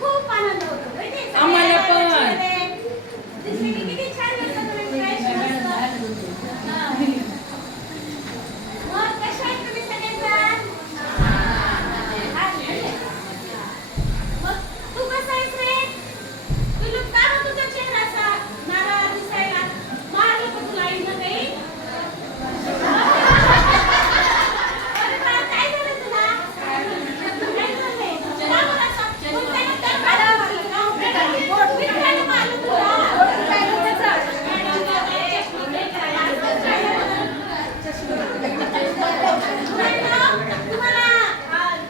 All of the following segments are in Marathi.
खूप आनंद होतो माहिती आहे? आम्हाला पण. चेहरे दिसले की किती छान दिसतात तुम्ही fresh मस्त. हा. मग कशा आहेत तुम्ही सगळेजण? मग तू कसा आहेस रे? तुला का हो तुझा चेहरा असा नाराज दिसायला? मारलं का तुला आईनं काही? अरे बाळा, काय झालं तुला? काय झालंय? का बरं असं? कोणत्या नंतर मारलं का? विठ्ठलाने मारलं तुला? तुम्हाला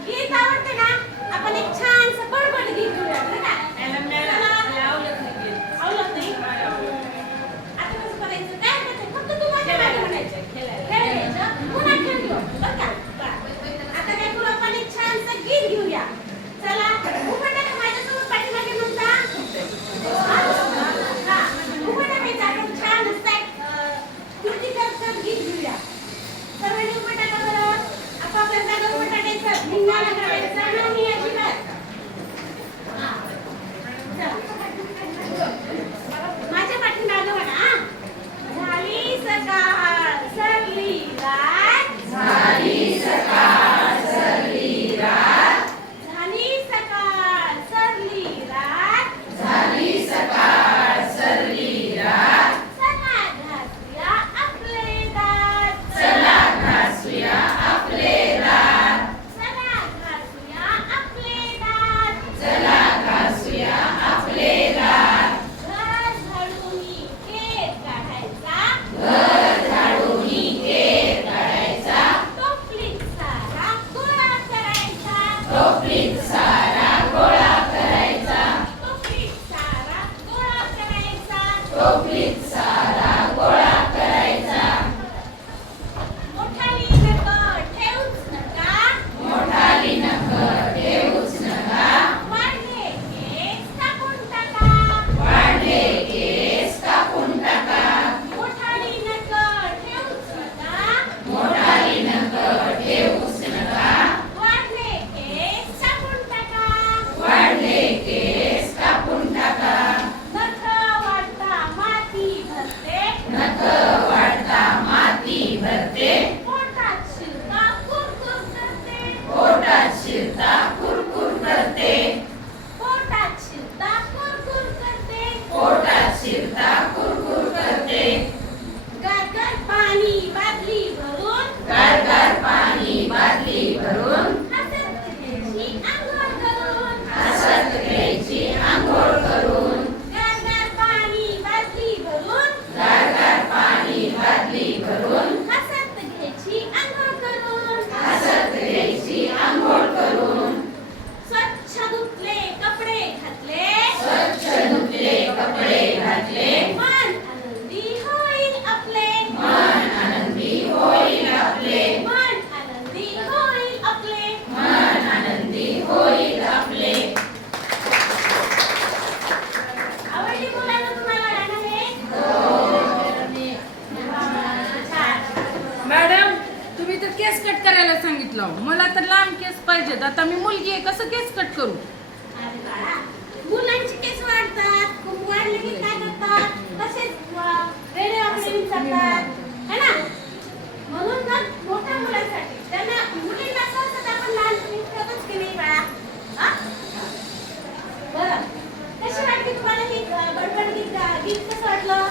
गीत आवडते ना? आपण एक छानसं बडबड गीत घेऊया बरं का? आवडत नाही? आता कसं करायचं? काय हरकत नाही. फक्त तू माझ्या मागे म्हणायचं. खेळायचं. पुन्हा खेळ घेऊ. बरं का? आता काय करू आपण एक छानसं गीत घेऊया. चला. उभं टाका माझ्यासोबत पाठीमागे म्हणता. हा. उभं टाकायचं. आपण छान असं एक कृती करत गीत घेऊया. सर्वांनी उभं टाका बरं. आपापल्या जागेवर उभं टाकायचं. धिंगाणा करायचा नाही अजिबात. हा. चला. माझ्या पाठीमागे म्हणा. झाली सकाळ सरली रात. झाली सकाळ सरली रात. झाली सकाळ सरली रात. झाली सकाळ सरली रात. चला घासूया आपले दात. चला घासूया आपले दात. चला घासूया आपले दात. चला घासूया आपले दात. घर झाडूनी केर काढायचा. घर झाडूनी केर काढायचा. टोपलीत सारा गोळा करायचा. टोपलीत सारा गोळा करायचा. टोपलीत सारा गोळा करायचा. टोपलीत सारा गोळा करायचा. मोठाली नखं ठेवूच नका. मोठाली नखं ठेवूच नका. वाढले केस कापून टाका. वाढले केस कापून टाका. मोठाली नखं ठेवूच नका. मोठाली नखं ठेवूच नका. वाढले केस कापून टाका. वाढले केस कापून टाका. नखं वाढता माती भरते. नखं वाढता माती भरते. पोटात शिरता कुरकुर करते. पोटात शिरता कुरकुर करते. पोटात शिरता कुरकुर करते. पोटात शिरता कुरकुर करते. गारगार पाणी बादली भरून. गारगार पाणी बादली भरून. हसत घ्यायची आंघोळ करून. हसत घ्यायची आंघोळ करून. गारगार पाणी बादली भरून. गारगार पाणी बादली भरून. हसत घ्यायची आंघोळ करून. हसत घ्यायची आंघोळ करून. स्वच्छ धुतले कपडे घातले. स्वच्छ धुतले कपडे घातले. मन आनंदी होईल आपले. मन आनंदी होईल आपले. मन आनंदी होईल आपले. मन आनंदी होईल आपले. आवडली मुलांना तुम्हाला गाणं हे? छान. मॅडम तुम्ही तर केस कट करायला सांगितलं. मला तर लांब केस पाहिजेत. आता मी मुलगी आहे, कसं केस कट करू? अरे बाळा, मुलांचे केस वाढतात. खूप वाढले की काय करतात? तसेच वेडे वाकडे विचारतात. है ना? म्हणून ना मोठ्या मुलांसाठी त्यांना मुलींना असं तर आपण लहानपणी ठेवतोच की नाही बाळा? हा? बरं. कशी वाटली तुम्हाला ही बडबड गीत कसं वाटलं?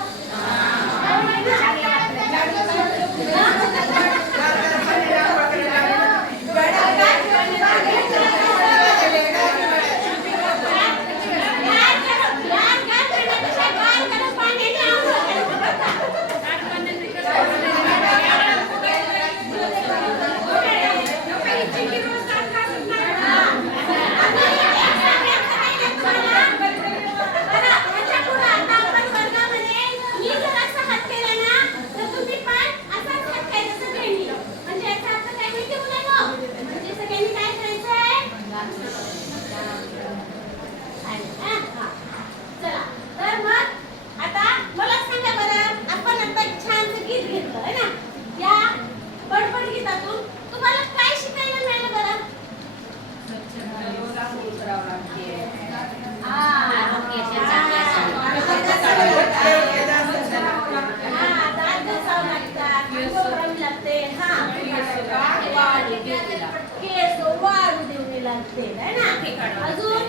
अजून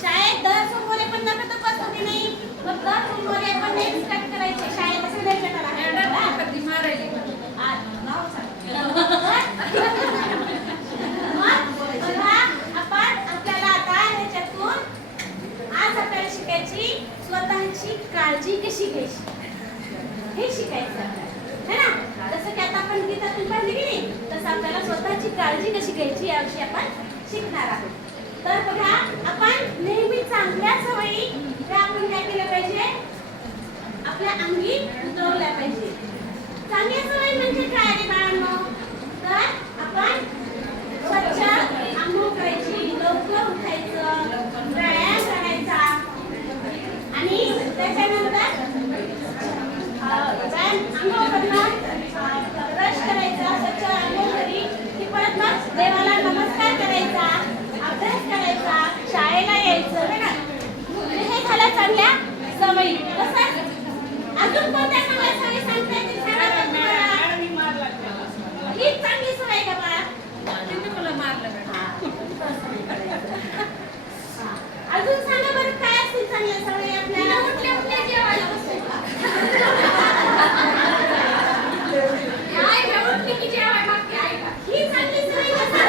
शाळेत दर सोमवारी पण नका तपासणी नाही, मग दर सोमवारी आपण नेक्स्ट स्टार्ट करायचे. शाळेत असं नाही करणार. आपल्याला आता ह्याच्यातून आज आपल्याला शिकायची स्वतःची काळजी कशी घ्यायची हे शिकायचं है ना. जसं की आता आपण गीतातून पाहिलं की नाही, तसं आपल्याला स्वतःची काळजी कशी घ्यायची याविषयी आपण शिकणार आहोत. तर बघा, आपण नेहमी चांगल्या सवयी त्या आपण काय केलं पाहिजे, आपल्या अंगी उतरवल्या पाहिजे. चांगल्या सवयी म्हणजे काय रे बाळांनो, तर आपण स्वच्छ अंघोळ करायची, लवकर उठायचं, व्यायाम करायचा आणि त्याच्यानंतर अंघोळ करणं, ब्रश करायचा, स्वच्छ अंघोळ करी की परत मग देवाला नमस्कार करायचा, अभ्यास करायचा, शाळेला यायचं है ना. हे झाल्या चांगल्या सवयी. तसंच अजून कोणत्या चांगल्या सवयी सांगता येतील सांगा बरं तुम्हाला. ही चांगली सवय का बाळा? अजून सांगा बरं काय असतील चांगल्या सवयी आपल्याला. उठल्या उठल्या जेवायला बसायचं. उठली की जेवायला मागते आई का? ही चांगली सवय नसेल.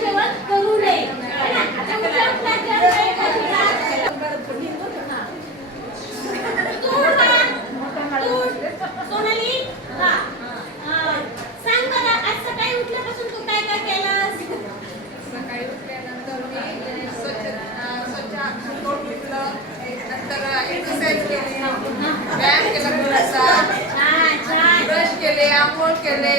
जेवण करू नये है ना. आता उठल्या उठल्या सोनाली, सांग बरं, आज सकाळी उठल्यापासून तू काय काय केलंस? सकाळी उठल्यानंतर मी स्वच्छ अंघोळ घेतलं, नंतर एक्सरसाइज केली, व्यायाम केला थोडासा, ब्रश केले, आंघोळ केले,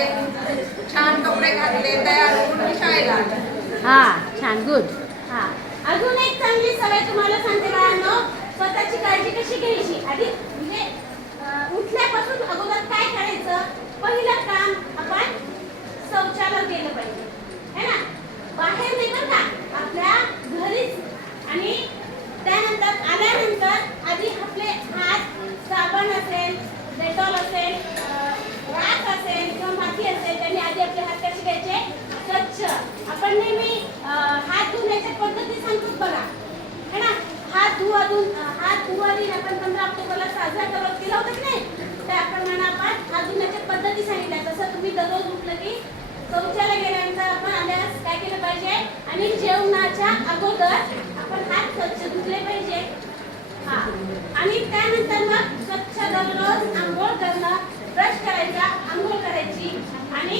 छान कपडे घातले, तयार होऊन मी शाळेला आले. हा, छान, गुड. हा, अजून एक चांगली सवय तुम्हाला सांगते बाळांनो, स्वतःची काळजी कशी घ्यायची. आधी म्हणजे उठल्यापासून अगोदर काय करायचं, पहिलं काम आपण शौचालय गेलं पाहिजे है ना. बाहेर नाही बरं का, आपल्या घरीच. आणि त्यानंतर आल्यानंतर आधी आपले हात, साबण असेल, डेटॉल असेल, राख असेल किंवा माती असेल, त्यांनी आधी आपले हात कसे घ्यायचे, स्वच्छ. आपण नेहमी हात धुण्याच्या पद्धती सांगतो बघा है ना. हात धुवा दिन आपण 15 ऑक्टोबरला साजरा केला होता की नाही, त्याप्रमाणे आपण हात धुण्याच्या पद्धती सांगितल्या. तसं तुम्ही दररोज उठलं की शौचालय गेल्यानंतर आपण आल्यास काय केलं पाहिजे, आणि जेवणाच्या अगोदर आपण हात स्वच्छ धुतले पाहिजे. हा, आणि त्यानंतर मग स्वच्छ दररोज आंघोळ करणं, ब्रश करायचा, आंघोळ करायची आणि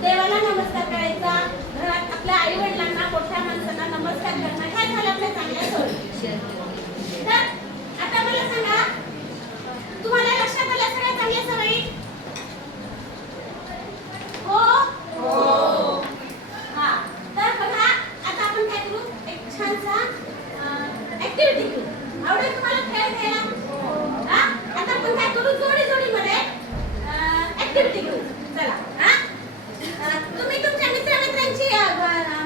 देवाला नमस्कार करायचा. घरात आपल्या आई वडिलांना, मोठ्या माणसांना नमस्कार करणं, काय झालं आपल्या चांगल्या सवयी. तर आता मला सांगा, तुम्हाला लक्षात आल्या सगळ्या चांगल्या सवयी? हो. हा, तर बघा, आता आपण काय करू, एक छानसा ऍक्टिव्हिटी करू. आवडेल तुम्हाला खेळ खेळायला? हा, आता आपण काय करू, जोडी जोडीमध्ये ऍक्टिव्हिटी करू. चला, हा, तुम्ही तुमच्या मित्रांची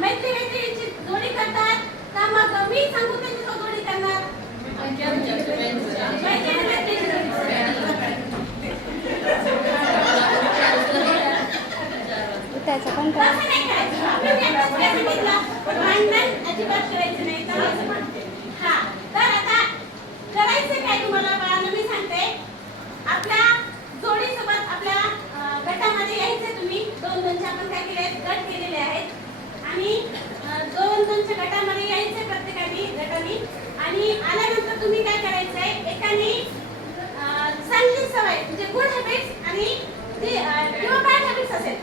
मैत्रिणींची जोडी करतात का मग मी सांगू त्यांची जोडी करणार? त्याचा पण काय नाही करायचं, भांडण अजिबात करायचं नाही. हा, तर आता करायचं काय तुम्हाला बाळांनो मी सांगते. आपल्या जोडीसोबत आपल्या गटामध्ये यायचे तुम्ही. 2-2चे आपण काय केले, गट केलेले आहेत आणि 2-2च्या गटामध्ये यायचे प्रत्येकाने गटाने. आणि आल्यानंतर तुम्ही काय करायचंय, एकाने चांगली सवय म्हणजे गुड हॅबिट्स आणि ती किंवा बॅड हॅबिट्स असेल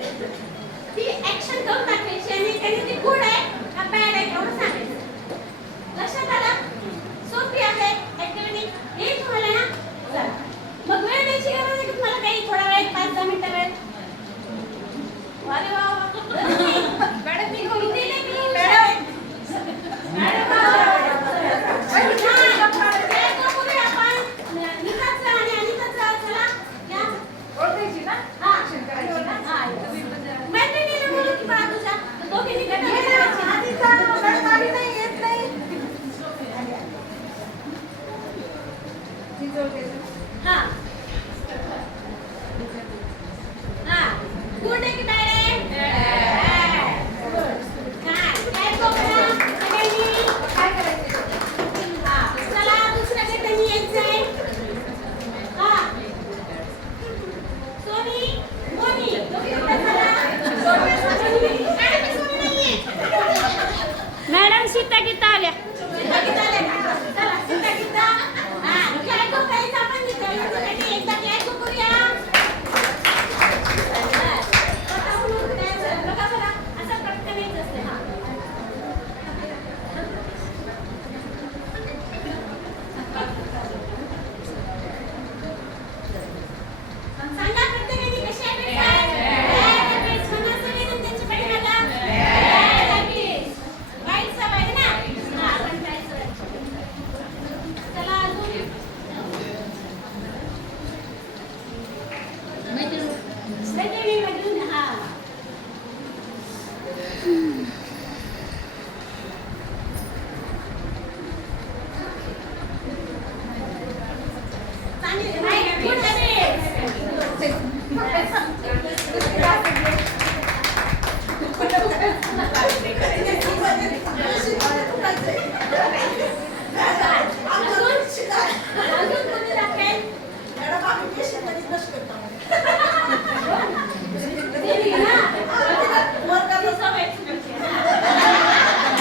ती ऍक्शन करून दाखवायची, आणि एकाने ती गुड आहे